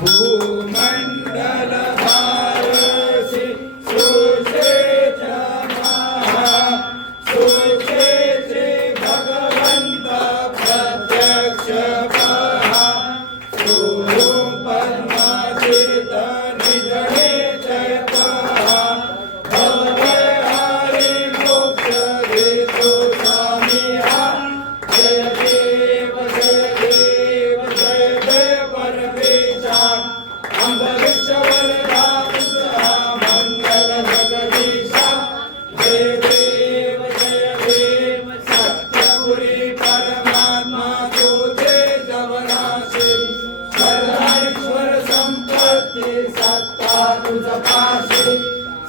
भूमंडल भारसी सुषेच महा सुषेचे भगवंत प्रत्यक्ष पहा पद्माचित निजने जय पहा भवय हरि मोक्ष देतो स्वामी हा जय देव जय देव जय जय परमेशा अंबरीश्वर रामचा मंगल जगदीशा जय देव सत्यपुरी परमात्मा तुझे जवनाशी सर्वेश्वर संपत्ती सत्ता तुझ पाशी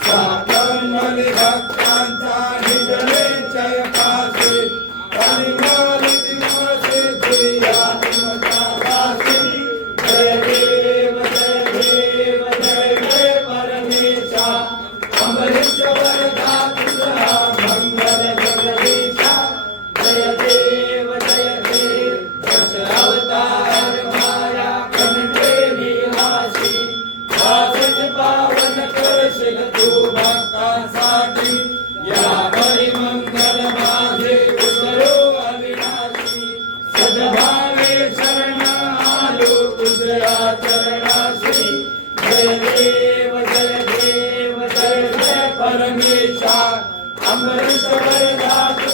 साधन भक्तांचा निजने जय पाशी परिमलित सिद्धी आत्मता वासी जय देव जय जय परमेशा अंबरीश्वर दाता मंगल जगदीशा जय देव दश अवतार माया कंठे निवासी दासच पावन करशील तू भक्तांसाठी या परिमंगल माझे उतरो अविनाशी सद्भावे शरण आलो तुझ्या चरणाशी जय देव जय जय परमेशा अंबरीश्वर दाता